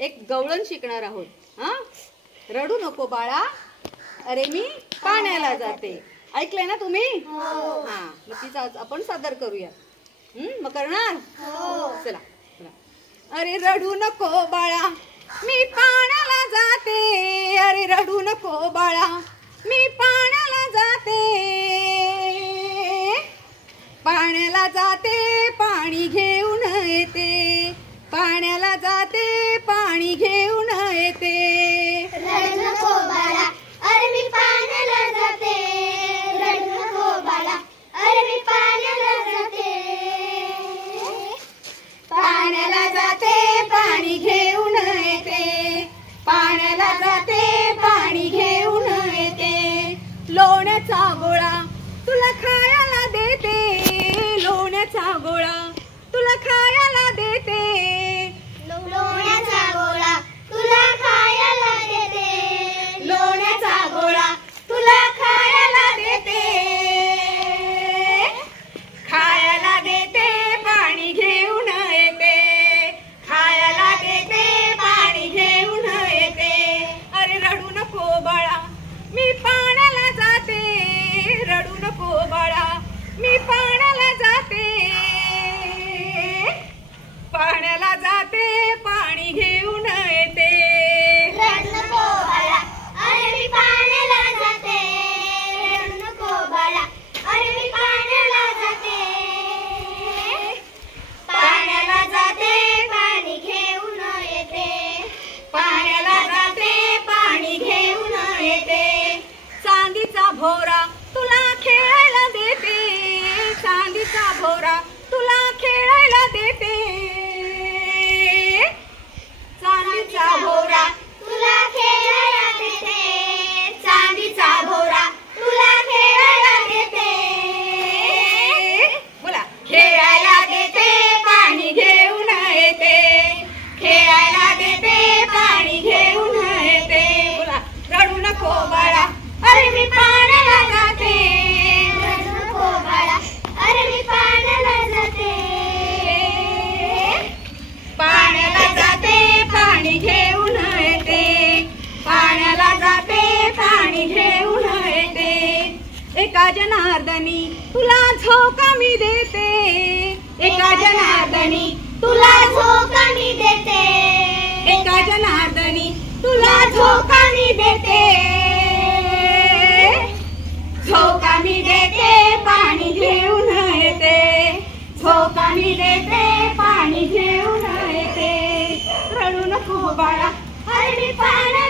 एक गवळण शिकणार आहोत. हा, रडू नको बाळा, अरे मी पाण्याला जाते. ऐकलंय ना तुम्ही? हा, मग तिचा आपण सादर करूया. मग करणार? चला. अरे रडू नको बाळा, मी पाण्याला जाते. अरे रडू नको बाळा, मी पाण्याला जाते. पाण्याला जाते, पाणी घेऊन येते. पाण्याला जाते, पाणी घेऊन येते. रडू नको बाळा, अरे मी पाण्याला जाते. रडू नको बाळा, अरे मी पाण्याला जाते. पाण्याला जाते, पाणी घेऊन येते. पाण्याला जाते, पाणी घेऊन येते. लोण्याचा गोळा तुला खायला देते. लोण्याचा गोळा तुला खायला देते. लोण्याचा गोळा तुला खायला देते. लोण्याचा गोळा तुला खायला देते. खायला देते, पाणी घेऊन येते. खायला देते, पाणी घेऊन येते. अरे रडू नको बाळा, मी पाण्याला जाते. रडू नको बाळा, मी पाण्याला जाते. पाण्याला जाते, पाणी घेऊन येते. रडू नको बाळा, अरे मी पाण्याला जाते. रडू नको बाळा, अरे मी पाण्याला जाते. पाण्याला जाते, पाणी घेऊन येते. पाण्याला जाते, पाणी घेऊन येते. चांदीचा भोरा तुला खेळायला देते. चांदीचा भोरा तुला खेळायला देते. चांदीचा भोरा तुला खेळायला देते. चांदीचा भोरा तुला खेळायला देते. बोला, खेळायला देते, पाणी घेऊन येते. खेळायला देते, पाणी घेऊन येते. बोला, रडू नको बाळा, अरे मी पाण्याला जाते. रडू नको बाळा, अरे मी पाण्याला जाते. पाण्याला जाते, पाणी घेऊन येते. पाण्याला जाते, पाणी घेऊन येते. एका जनार्दनी तुला झोका मी देते. एका जनार्दनी तुला झोका मी देते. एका जनार्दनी तुला झोका मी देते. झोका मी देते, पाणी घेऊन येते. झोका मी देते, पाणी घेऊन येते. रडू नको बाळा, अरे मी पाण्याला